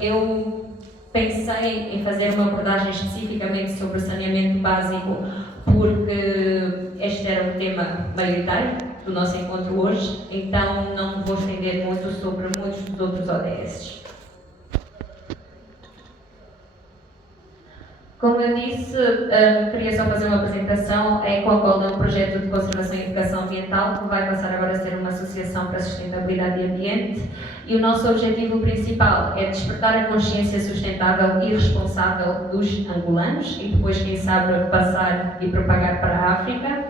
eu pensei em fazer uma abordagem especificamente sobre o saneamento básico, porque este era o tema maioritário do nosso encontro hoje, então não me vou estender muito sobre muitos dos outros ODS. Como eu disse, queria só fazer uma apresentação. A Ecocold é um projeto de conservação e educação ambiental que vai passar agora a ser uma associação para a sustentabilidade e ambiente, e o nosso objetivo principal é despertar a consciência sustentável e responsável dos angolanos e depois, quem sabe, passar e propagar para a África.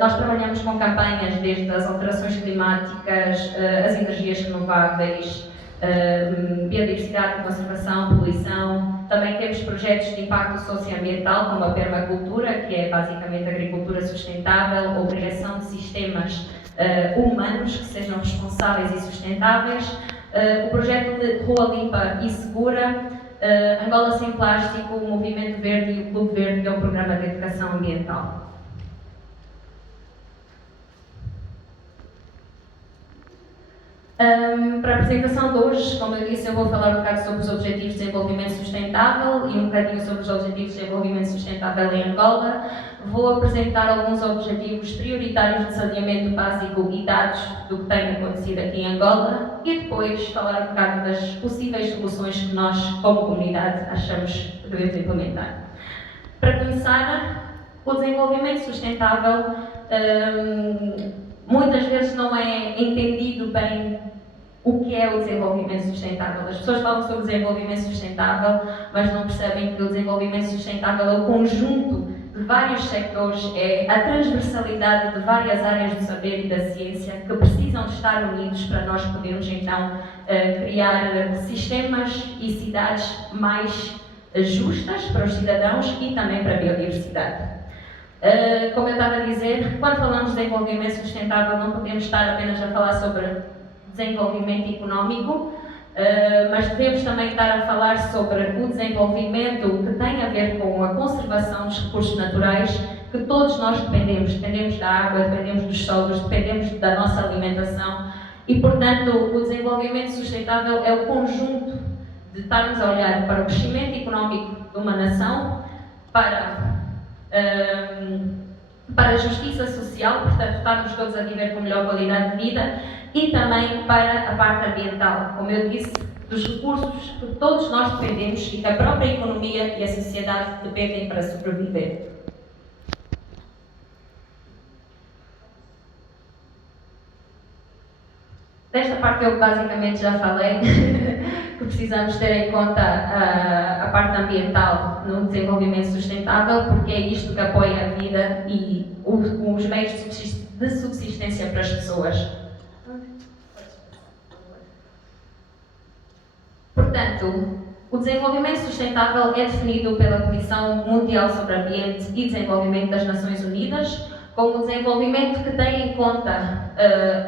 Nós trabalhamos com campanhas desde as alterações climáticas, as energias renováveis, biodiversidade, conservação, poluição. Também temos projetos de impacto socioambiental, como a permacultura, que é basicamente agricultura sustentável, ou criação de sistemas humanos que sejam responsáveis e sustentáveis. O projeto de Rua Limpa e Segura, Angola Sem Plástico, o Movimento Verde e o Clube Verde, que é o programa de educação ambiental. Para a apresentação de hoje, como eu disse, eu vou falar um bocado sobre os Objetivos de Desenvolvimento Sustentável e um bocadinho sobre os Objetivos de Desenvolvimento Sustentável em Angola. Vou apresentar alguns objetivos prioritários de saneamento básico e dados do que tem acontecido aqui em Angola e depois falar um bocado das possíveis soluções que nós, como comunidade, achamos que devemos implementar. Para começar, o desenvolvimento sustentável muitas vezes não é entendido bem o que é o desenvolvimento sustentável. As pessoas falam sobre o desenvolvimento sustentável, mas não percebem que o desenvolvimento sustentável é o conjunto de vários sectores, é a transversalidade de várias áreas do saber e da ciência que precisam de estar unidos para nós podermos então criar sistemas e cidades mais justas para os cidadãos e também para a biodiversidade. Como eu estava a dizer, quando falamos de desenvolvimento sustentável não podemos estar apenas a falar sobre desenvolvimento económico, mas devemos também estar a falar sobre o desenvolvimento que tem a ver com a conservação dos recursos naturais, que todos nós dependemos. Dependemos da água, dependemos dos solos, dependemos da nossa alimentação e, portanto, o desenvolvimento sustentável é o conjunto de estarmos a olhar para o crescimento económico de uma nação, para a justiça social, portanto, estarmos todos a viver com melhor qualidade de vida, e também para a parte ambiental, como eu disse, dos recursos que todos nós dependemos e que a própria economia e a sociedade dependem para sobreviver. Desta parte eu basicamente já falei, que precisamos ter em conta a parte ambiental no desenvolvimento sustentável, porque é isto que apoia a vida e os meios de subsistência para as pessoas. Portanto, o desenvolvimento sustentável é definido pela Comissão Mundial sobre Ambiente e Desenvolvimento das Nações Unidas como o desenvolvimento que tem em conta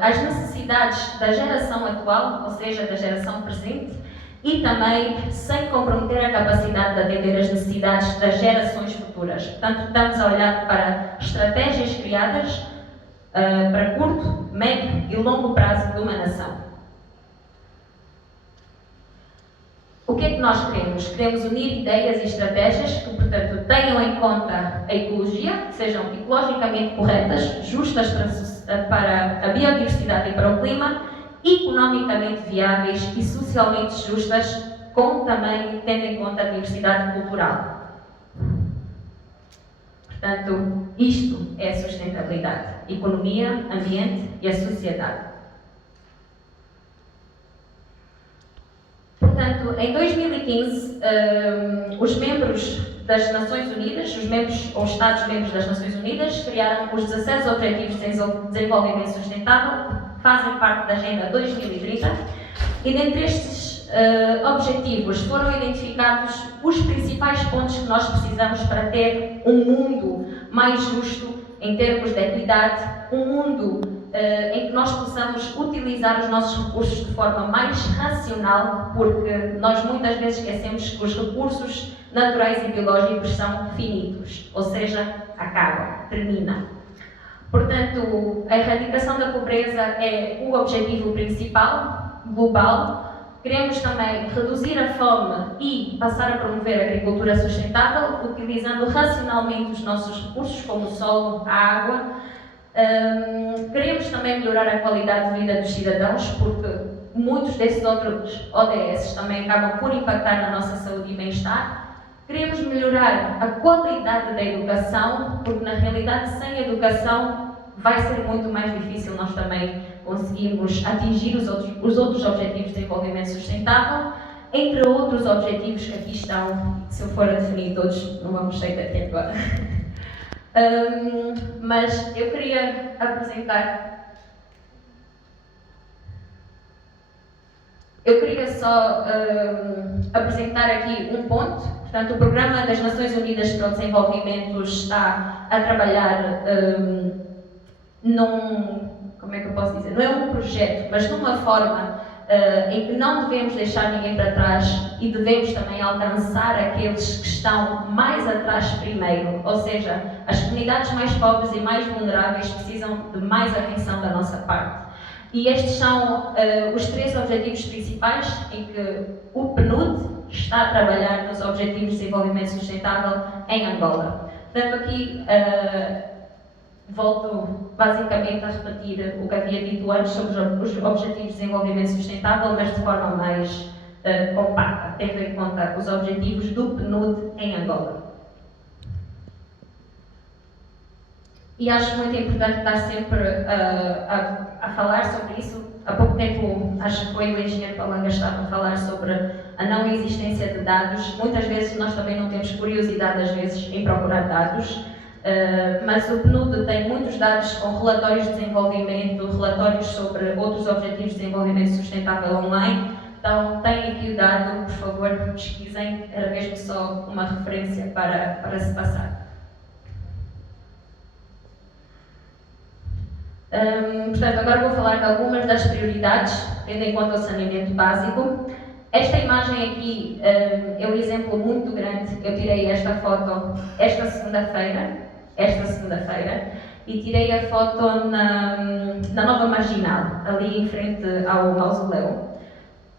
as necessidades da geração atual, ou seja, da geração presente, e também sem comprometer a capacidade de atender as necessidades das gerações futuras. Portanto, estamos a olhar para estratégias criadas para curto, médio e longo prazo de uma nação. O que é que nós queremos? Queremos unir ideias e estratégias que, portanto, tenham em conta a ecologia, que sejam ecologicamente corretas, justas para a biodiversidade e para o clima, economicamente viáveis e socialmente justas, como também tendo em conta a diversidade cultural. Portanto, isto é a sustentabilidade: economia, ambiente e a sociedade. Portanto, em 2015, os membros das Nações Unidas, os membros ou Estados-membros das Nações Unidas, criaram os 16 Objetivos de Desenvolvimento Sustentável, que fazem parte da Agenda 2030, e dentre estes objetivos foram identificados os principais pontos que nós precisamos para ter um mundo mais justo em termos de equidade, um mundo em que nós possamos utilizar os nossos recursos de forma mais racional, porque nós muitas vezes esquecemos que os recursos naturais e biológicos são finitos, ou seja, acabam, terminam. Portanto, a erradicação da pobreza é o objetivo principal, global, Queremos também reduzir a fome e passar a promover a agricultura sustentável, utilizando racionalmente os nossos recursos, como o solo, a água. Queremos também melhorar a qualidade de vida dos cidadãos, porque muitos desses outros ODS também acabam por impactar na nossa saúde e bem-estar. Queremos melhorar a qualidade da educação, porque na realidade sem educação vai ser muito mais difícil nós também conseguirmos atingir os outros objetivos de desenvolvimento sustentável, entre outros objetivos que aqui estão. Se eu for a definir todos, não vamos sair daqui agora. Mas eu queria só apresentar aqui um ponto. Portanto, o Programa das Nações Unidas para o Desenvolvimento está a trabalhar como é que eu posso dizer? Não é um projeto, mas numa forma em que não devemos deixar ninguém para trás e devemos também alcançar aqueles que estão mais atrás primeiro, ou seja, as comunidades mais pobres e mais vulneráveis precisam de mais atenção da nossa parte. E estes são os 3 objetivos principais em que o PNUD está a trabalhar nos Objetivos de Desenvolvimento Sustentável em Angola. Portanto, aqui volto basicamente a repetir o que havia dito antes sobre os Objetivos de Desenvolvimento Sustentável, mas de forma mais compacta, tendo em conta os objetivos do PNUD em Angola. E acho muito importante estar sempre a falar sobre isso. Há pouco tempo, acho que foi o engenheiro Palanga que estava a falar sobre a não existência de dados. Muitas vezes nós também não temos curiosidade, às vezes, em procurar dados. Mas o PNUD tem muitos dados com relatórios de desenvolvimento, relatórios sobre outros objetivos de desenvolvimento sustentável online. Então, tem aqui o dado, por favor, pesquisem, era mesmo só uma referência para se passar. Portanto, agora vou falar de algumas das prioridades, tendo em conta o saneamento básico. Esta imagem aqui é um exemplo muito grande. Eu tirei esta foto esta segunda-feira, e tirei a foto na Nova Marginal, ali em frente ao mausoléu.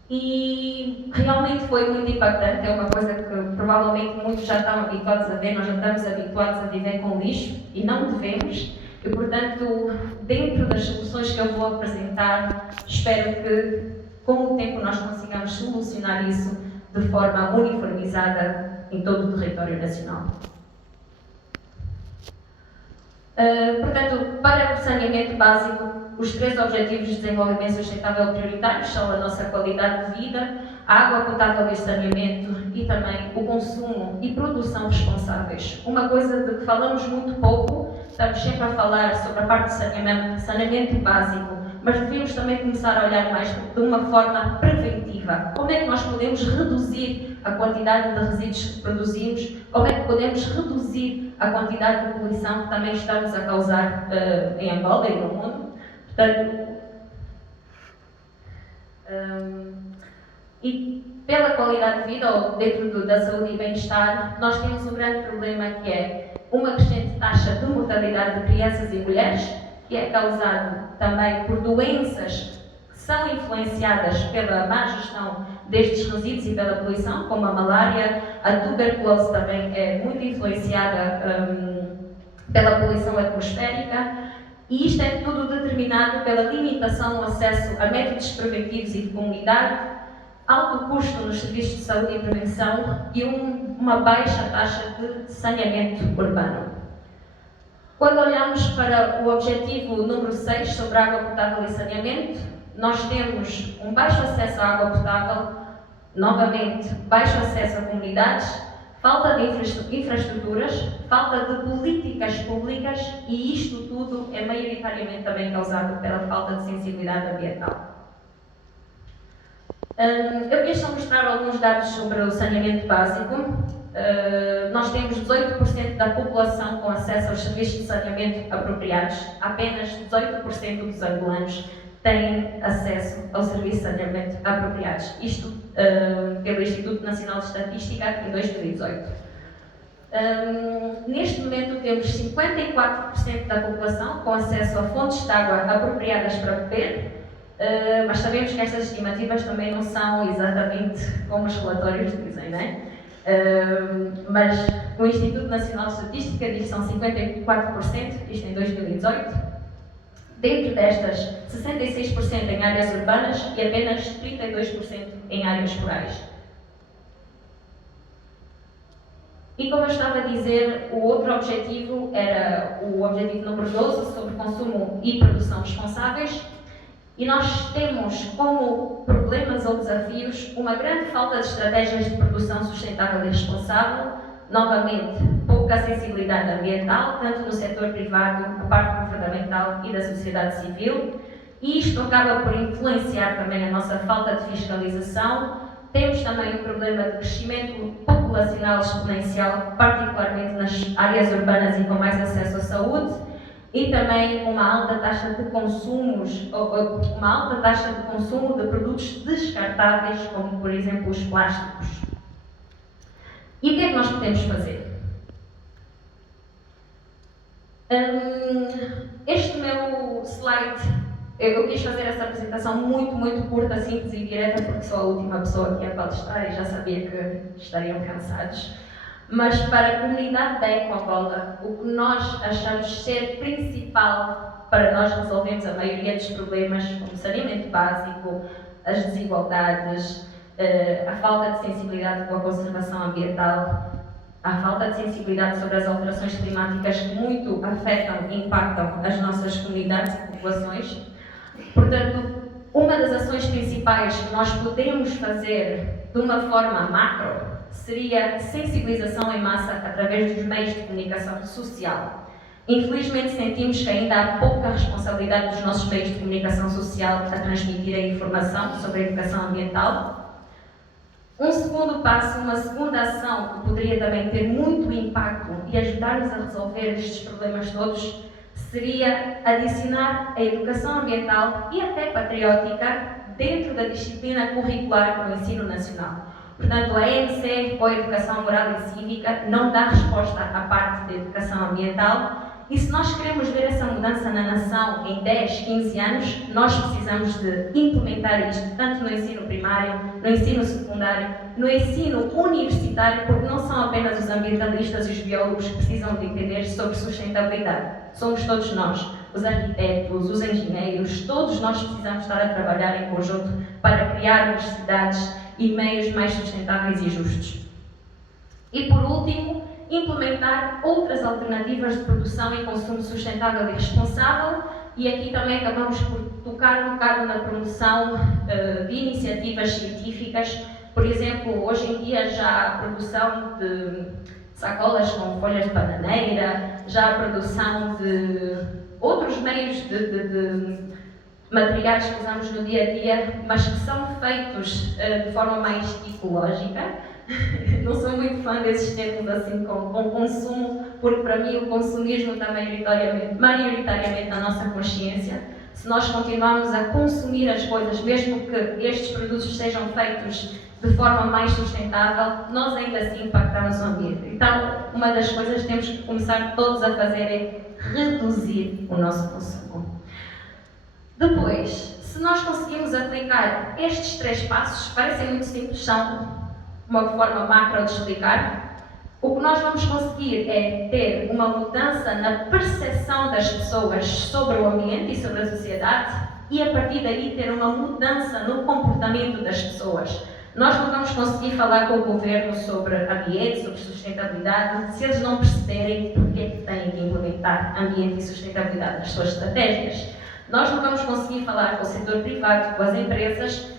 E realmente foi muito impactante, é uma coisa que provavelmente muitos já estão habituados a ver, nós já estamos habituados a viver com lixo e não devemos. E, portanto, dentro das soluções que eu vou apresentar, espero que, com o tempo, nós consigamos solucionar isso de forma uniformizada em todo o território nacional. Portanto, para o saneamento básico, os 3 Objetivos de Desenvolvimento Sustentável prioritários são a nossa qualidade de vida, a água potável e saneamento e também o consumo e produção responsáveis. Uma coisa de que falamos muito pouco, estamos sempre a falar sobre a parte de saneamento básico, mas devemos também começar a olhar mais de uma forma preventiva. Como é que nós podemos reduzir a quantidade de resíduos que produzimos? Como é que podemos reduzir a quantidade de poluição que também estamos a causar em Angola e no mundo? Portanto, e pela qualidade de vida, ou dentro da saúde e bem-estar, nós temos um grande problema que é uma crescente taxa de mortalidade de crianças e mulheres, que é causado também por doenças que são influenciadas pela má gestão destes resíduos e pela poluição, como a malária. A tuberculose também é muito influenciada pela poluição atmosférica. E isto é tudo determinado pela limitação ao acesso a métodos preventivos e de comunidade, alto custo nos serviços de saúde e prevenção e uma baixa taxa de saneamento urbano. Quando olhamos para o objetivo número 6 sobre água potável e saneamento, nós temos um baixo acesso à água potável, novamente baixo acesso a comunidades, falta de infraestruturas, falta de políticas públicas e isto tudo é maioritariamente também causado pela falta de sensibilidade ambiental. Eu queria só mostrar alguns dados sobre o saneamento básico. Nós temos 18% da população com acesso aos serviços de saneamento apropriados. Apenas 18% dos angolanos têm acesso ao serviço de saneamento apropriados. Isto pelo Instituto Nacional de Estatística em 2018. Neste momento temos 54% da população com acesso a fontes de água apropriadas para beber Mas sabemos que estas estimativas também não são exatamente como os relatórios dizem, não é? Mas o Instituto Nacional de Estatística diz que são 54%, isto em 2018. Dentro destas, 66% em áreas urbanas e apenas 32% em áreas rurais. E como eu estava a dizer, o outro objetivo era o objetivo número 12, sobre consumo e produção responsáveis. E nós temos como problemas ou desafios uma grande falta de estratégias de produção sustentável e responsável, novamente, pouca sensibilidade ambiental, tanto no setor privado, na parte governamental e da sociedade civil, e isto acaba por influenciar também a nossa falta de fiscalização. Temos também o problema de crescimento populacional exponencial, particularmente nas áreas urbanas e com mais acesso à saúde, e também uma alta taxa de consumo de produtos descartáveis, como por exemplo os plásticos. E o que é que nós podemos fazer? Este meu slide, eu quis fazer esta apresentação muito curta, simples e direta, porque sou a última pessoa aqui a palestrar e já sabia que estariam cansados. Mas para a comunidade da Ecobola, o que nós achamos ser principal para nós resolvermos a maioria dos problemas, como saneamento básico, as desigualdades, a falta de sensibilidade com a conservação ambiental, a falta de sensibilidade sobre as alterações climáticas que muito afetam e impactam as nossas comunidades e populações. Portanto, uma das ações principais que nós podemos fazer de uma forma macro seria sensibilização em massa através dos meios de comunicação social. Infelizmente sentimos que ainda há pouca responsabilidade dos nossos meios de comunicação social a transmitir a informação sobre a educação ambiental. Um segundo passo, uma segunda ação que poderia também ter muito impacto e ajudar-nos a resolver estes problemas todos seria adicionar a educação ambiental e até patriótica dentro da disciplina curricular no ensino nacional. Portanto, a EMC, ou a Educação Moral e Cívica, não dá resposta à parte da educação ambiental. E se nós queremos ver essa mudança na nação em 10, 15 anos, nós precisamos de implementar isto, tanto no ensino primário, no ensino secundário, no ensino universitário, porque não são apenas os ambientalistas e os biólogos que precisam de entender sobre sustentabilidade. Somos todos nós, os arquitetos, os engenheiros, todos nós precisamos estar a trabalhar em conjunto para criar universidades e meios mais sustentáveis e justos. E por último, implementar outras alternativas de produção e consumo sustentável e responsável, e aqui também acabamos por tocar um bocado na promoção de iniciativas científicas. Por exemplo, hoje em dia já há produção de sacolas com folhas de bananeira, já há produção de outros meios de materiais que usamos no dia a dia, mas que são feitos de forma mais ecológica. Não sou muito fã desses termos assim com consumo, porque para mim o consumismo está maioritariamente na nossa consciência. Se nós continuarmos a consumir as coisas, mesmo que estes produtos sejam feitos de forma mais sustentável, nós ainda assim impactamos o ambiente. Então, uma das coisas que temos que começar todos a fazer é reduzir o nosso consumo. Depois, se nós conseguimos aplicar estes 3 passos, parecem muito simples, são uma forma macro de explicar, o que nós vamos conseguir é ter uma mudança na percepção das pessoas sobre o ambiente e sobre a sociedade e, a partir daí, ter uma mudança no comportamento das pessoas. Nós não vamos conseguir falar com o governo sobre ambiente, sobre sustentabilidade, se eles não perceberem porque é que têm que implementar ambiente e sustentabilidade nas suas estratégias. Nós não vamos conseguir falar com o setor privado, com as empresas,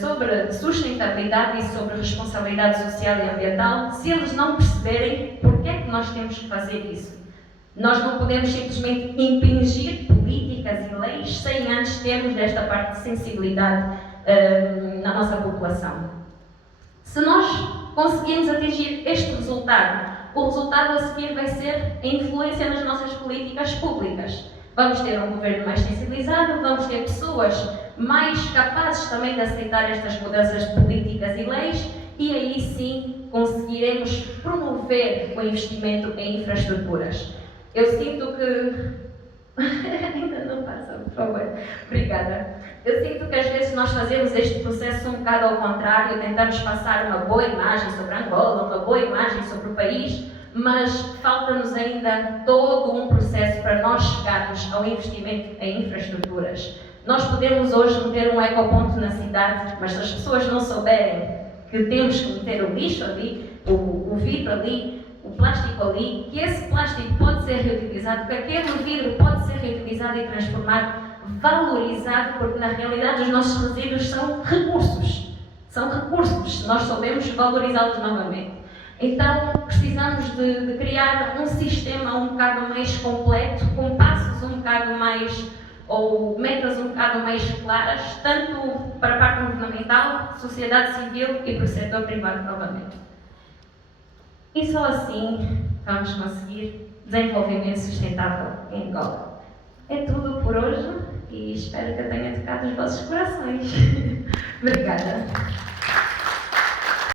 sobre sustentabilidade e sobre responsabilidade social e ambiental, se eles não perceberem porque é que nós temos que fazer isso. Nós não podemos simplesmente impingir políticas e leis sem antes termos esta parte de sensibilidade na nossa população. Se nós conseguirmos atingir este resultado, o resultado a seguir vai ser a influência nas nossas políticas públicas. Vamos ter um governo mais sensibilizado, vamos ter pessoas mais capazes também de aceitar estas mudanças políticas e leis, e aí sim conseguiremos promover o investimento em infraestruturas. Eu sinto que... Ainda não passa, por favor. Obrigada. Eu sinto que às vezes nós fazemos este processo um bocado ao contrário, tentamos passar uma boa imagem sobre Angola, uma boa imagem sobre o país, mas falta-nos ainda todo um processo para nós chegarmos ao investimento em infraestruturas. Nós podemos hoje meter um ecoponto na cidade, mas se as pessoas não souberem que temos que meter o lixo ali, o vidro ali, o plástico ali, que esse plástico pode ser reutilizado, que aquele vidro pode ser reutilizado e transformado, valorizado, porque na realidade os nossos resíduos são recursos. São recursos, se nós soubermos valorizá-los novamente. Então precisamos de criar um sistema um bocado mais completo, com passos um bocado mais, ou metas um bocado mais claras, tanto para a parte governamental, sociedade civil e para o setor privado novamente. E só assim vamos conseguir desenvolvimento sustentável em Angola. É tudo por hoje e espero que eu tenha tocado os vossos corações. Obrigada.